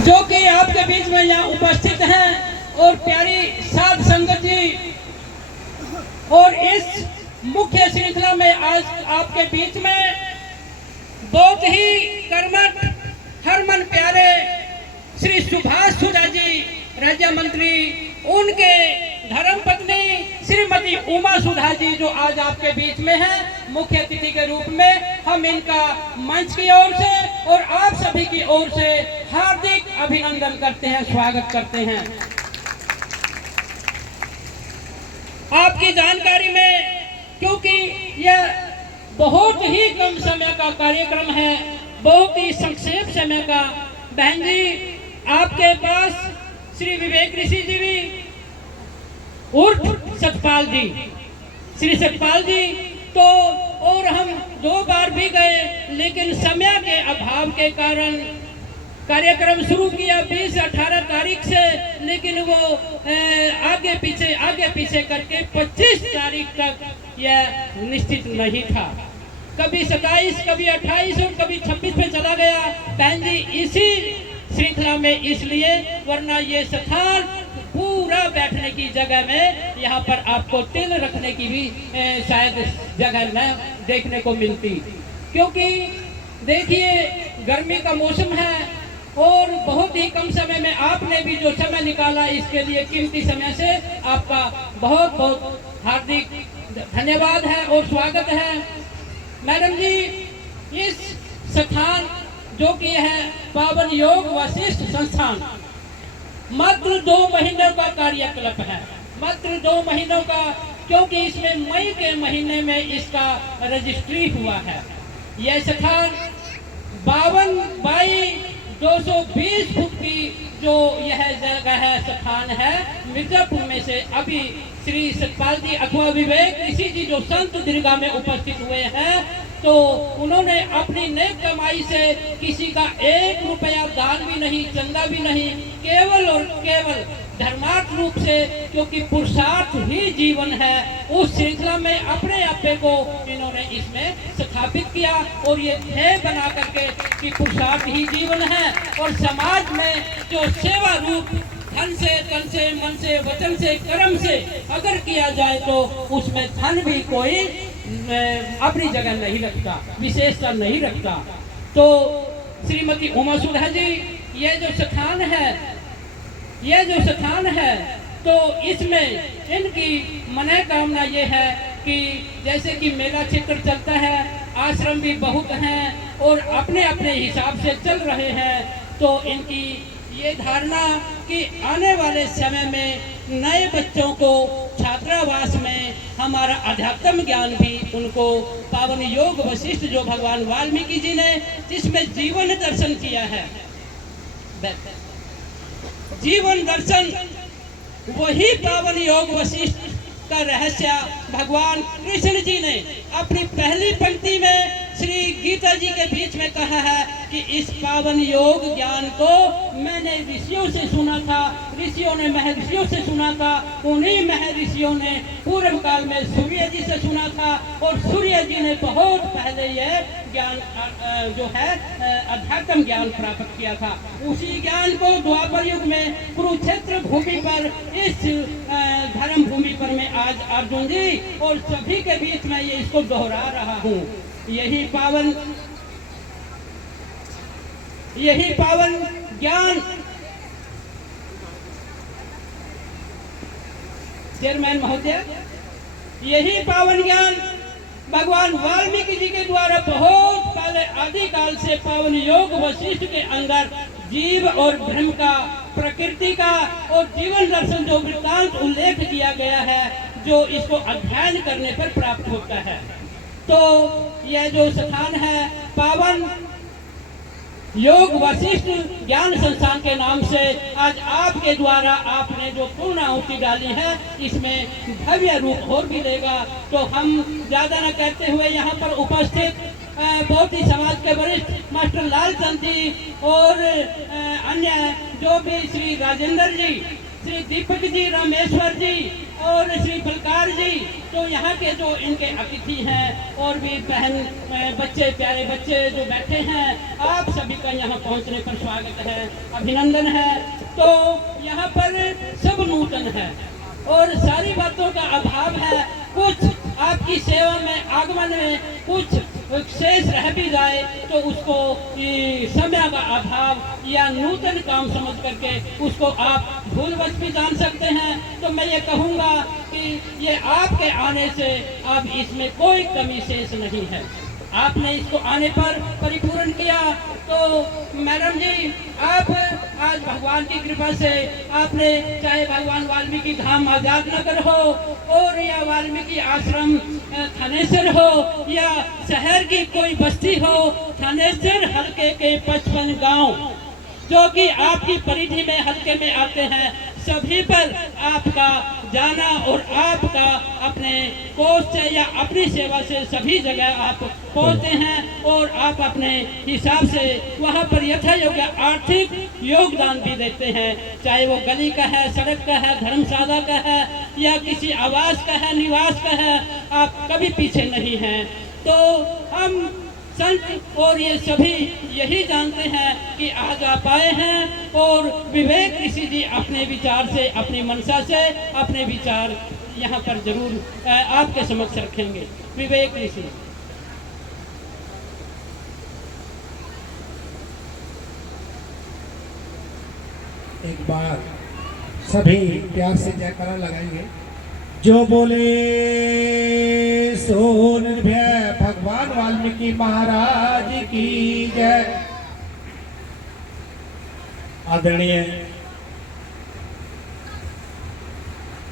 जो कि आपके बीच में यहाँ उपस्थित हैं और प्यारी साध संगत जी, और इस मुख्य श्रृंखला में आज आपके बीच में बहुत ही कर्मठ हरमन प्यारे श्री सुभाष सुधा जी राज्य मंत्री, उनके धर्मपत्नी श्रीमती उमा सुधा जी जो आज आपके बीच में हैं मुख्य अतिथि के रूप में, हम इनका मंच की ओर से और आप सभी की ओर से हार्दिक अभिनंदन करते हैं, स्वागत करते हैं। आपकी जानकारी में, क्योंकि यह बहुत ही कम समय का कार्यक्रम है, बहुत ही संक्षेप समय का, बहन जी आपके पास श्री विवेक ऋषि जी भी उर्फ सतपाल जी, श्री सतपाल जी तो, और हम 2 बार भी गए, लेकिन समय के अभाव के कारण कार्यक्रम शुरू किया 20-18 तारीख से, लेकिन वो आगे पीछे करके 25 तारीख तक यह निश्चित नहीं था। कभी 27, कभी 28 और कभी 26 में चला गया बहन जी इसी श्रृंखला में, इसलिए, वरना ये स्थान पूरा बैठने की जगह में यहाँ पर आपको तिल रखने की भी शायद जगह न देखने को मिलती, क्योंकि देखिए गर्मी का मौसम है और बहुत ही कम समय में आपने भी जो समय निकाला, इसके लिए कीमती समय से आपका बहुत बहुत हार्दिक धन्यवाद है और स्वागत है। मैडम जी, इस स्थान जो कि है पावन योग वशिष्ठ संस्थान, मात्र 2 महीनों का कार्यकल्प है, मात्र 2 महीनों का, क्योंकि इसमें मई के महीने में इसका रजिस्ट्री हुआ है। यह स्थान 52/220 फुट की जो यह जगह है, स्थान है मिर्जापुर में से। अभी श्री सतपाल जी अथवा विवेक ऋषि जी जो संत दीर्घा में उपस्थित हुए हैं, तो उन्होंने अपनी नेक कमाई से किसी का 1 रुपया दान भी नहीं, चंदा भी नहीं, केवल और केवल धर्मार्थ रूप से, क्योंकि पुरुषार्थ ही जीवन है, उस श्रृंखला में अपने आपे को इन्होंने इसमें स्थापित किया और ये ध्येय बना करके कि पुरुषार्थ ही जीवन है और समाज में जो सेवा रूप धन से, तन से, मन से, वचन से, कर्म से अगर किया जाए तो उसमें धन भी कोई अपनी जगह नहीं रखता, विशेषता नहीं रखता। तो श्रीमती उमा सुधा जी, ये जो स्थान है तो इसमें इनकी मनोकामना ये है कि जैसे कि मेला क्षेत्र चलता है, आश्रम भी बहुत हैं और अपने अपने हिसाब से चल रहे हैं, तो इनकी ये धारणा कि आने वाले समय में नए बच्चों को छात्रावास में हमारा अध्यात्म ज्ञान भी उनको पावन योग वशिष्ठ जो भगवान वाल्मीकि जी ने जिसमें जीवन दर्शन किया है, जीवन दर्शन वही पावन योग वशिष्ठ का रहस्य भगवान कृष्ण जी ने अपनी पहली पंक्ति में श्री गीता जी के बीच में कहा है कि इस पावन योग ज्ञान को मैंने ऋषियों से सुना था, ऋषियों ने महर्षियों से सुना था, उन्हीं महर्षियों ने पूर्व काल में सूर्य जी से सुना था और सूर्य जी ने बहुत पहले यह ज्ञान जो है अध्यात्म ज्ञान प्राप्त किया था। उसी ज्ञान को द्वापर युग में कुरुक्षेत्र भूमि पर, इस धर्म भूमि पर मैं आज अर्जुन जी और सभी के बीच में ये इसको दोहरा रहा हूँ। यही पावन ज्ञान चेयरमैन महोदय, यही पावन ज्ञान भगवान वाल्मीकि जी के द्वारा बहुत पहले आदिकाल से पावन योग वशिष्ठ के अंदर जीव और ब्रह्म का, प्रकृति का और जीवन दर्शन जो वृत्तांत उल्लेख किया गया है, जो इसको अध्ययन करने पर प्राप्त होता है। तो यह जो स्थान है पावन योग वशिष्ठ ज्ञान संस्थान के नाम से आज आपके द्वारा आपने जो पूर्ण आहुति डाली है, इसमें भव्य रूप और भी लेगा। तो हम ज़्यादा न कहते हुए यहाँ पर उपस्थित बहुत ही समाज के वरिष्ठ मास्टर लालचंद जी और अन्य जो भी श्री राजेंद्र जी, श्री दीपक जी, रामेश्वर जी, और श्री फलकार जी, तो यहाँ के जो इनके अतिथि हैं और भी बहन बच्चे, प्यारे बच्चे जो बैठे हैं, आप सभी का यहाँ पहुँचने पर स्वागत है, अभिनंदन है। तो यहाँ पर सब नूतन है और सारी बातों का अभाव है। कुछ आपकी सेवा में आगमन में कुछ शेष रह भी जाए तो उसको समय का अभाव या नूतन काम समझ करके उसको आप भूलवश भी जान सकते हैं। तो मैं ये कहूँगा कि ये आपके आने से अब इसमें कोई कमी शेष नहीं है, आपने इसको आने पर परिपूर्ण किया। तो मैडम जी, आप आज भगवान की कृपा से आपने, चाहे भगवान वाल्मीकि धाम आजाद नगर हो और या वाल्मीकि आश्रम थानेसर हो या शहर की कोई बस्ती हो, थानेसर हल्के के 55 गांव जो कि आपकी परिधि में हल्के में आते हैं, सभी पर आपका जाना और आपका अपने कोष से या अपनी सेवा से सभी जगह आप पहुंचते हैं और आप अपने हिसाब से वहां पर यथा योग्य आर्थिक योगदान भी देते हैं, चाहे वो गली का है, सड़क का है, धर्मशाला का है या किसी आवास का है, निवास का है, आप कभी पीछे नहीं हैं। तो हम संत और ये सभी यही जानते हैं कि आज आप आए हैं और विवेक ऋषि जी अपने विचार से, अपनी मनसा से अपने विचार यहाँ पर जरूर आपके समक्ष रखेंगे। विवेक ऋषि। एक बार सभी प्यार से जयकारा लगाएंगे। जो बोले सो निर्भय भगवान वाल्मीकि महाराज की जय। आदरणीय